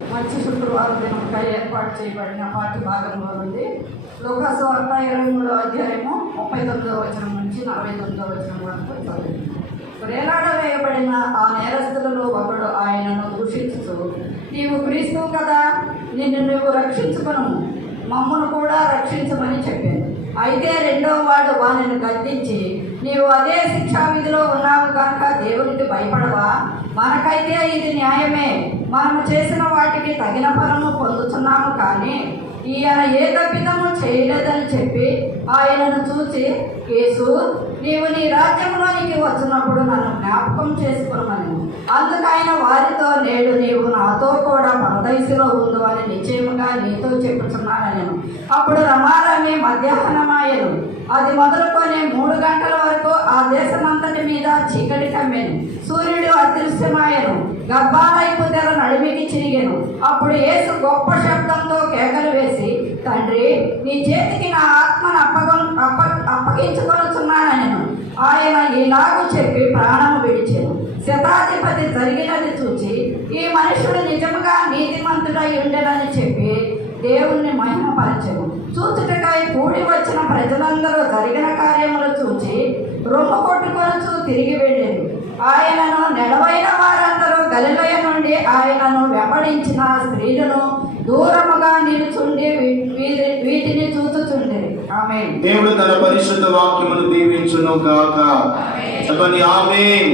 మంచి శుక్రవారం దినముగా ఏర్పాటు చేయబడిన పాఠ్య భాగంలో నుండి లూకాసు వార్త 23వ అధ్యాయము 39వ వచనం నుంచి 49వ వచనం వరకు చదివింది. వేలాడవేయబడిన ఆ నేరస్తులలో ఒకడు ఆయనను దూషించుతూ, నీవు క్రీస్తువు కదా, నిన్ను నువ్వు రక్షించుకొను, మమ్మను కూడా రక్షించమని చెప్పాను. అయితే రెండో వాడు వానిని గద్దించి, నీవు అదే శిక్షా విధిలో ఉన్నావు కనుక దేవునికి భయపడవా? మనకైతే ఇది న్యాయమే, మనము చేసిన వాటికి తగిన ఫలము పొందుతున్నాము, కానీ ఈయన ఏ తప్పిదము చేయలేదని చెప్పి ఆయనను చూసి, యేసు, నీవు నీ రాజ్యంలోనికి వచ్చినప్పుడు నన్ను జ్ఞాపకం చేసుకున్నాను. అందుకైన వారితో, నేడు నీవు నాతో కూడా పరదైసులో ఉండు అని నిశ్చయముగా నీతో చెప్పుచున్నాను. అప్పుడు రమారమి మధ్యాహ్నమాయను. అది మొదలుకొని 3 గంటల వరకు ఆ దేశమంతటి మీద చీకటి కమ్మెను. సూర్యుడు అదృశ్యమాయను, గర్భాలయపు తెర నడిమికి చిరిగెను. అప్పుడు యేసు గొప్ప శబ్దంతో కేకలు వేసి, తండ్రి, నీ చేతికి నా ఆత్మను అప్పగించుకొనుచున్నానెను. ఆయన ఇలాగూ చెప్పి ప్రాణము విడిచెను. శతాధిపతి జరిగినది చూచి, ఈ మనుషుడు నిజముగా నీతిమంతుడై ఉండెనని చెప్పి దేవుణ్ణి మహిమపరచెను. చూచుటకై కూడి వచ్చిన ప్రజలందరూ జరిగిన కార్యములు చూచి రొమ్ము కొట్టుకొనుచు తిరిగి వెళ్ళారు. ఆయనను నెడవైన వారందరూ గలిలయ నుండి ఆయనను వెంబడించిన స్త్రీలను దూరముగా నిలుచుండి వీటిని చూచుచుండేది. దేవుడు తన పరిశుద్ధ వాక్యమును దీవించును గాక. చెప్పండి ఆమేన్.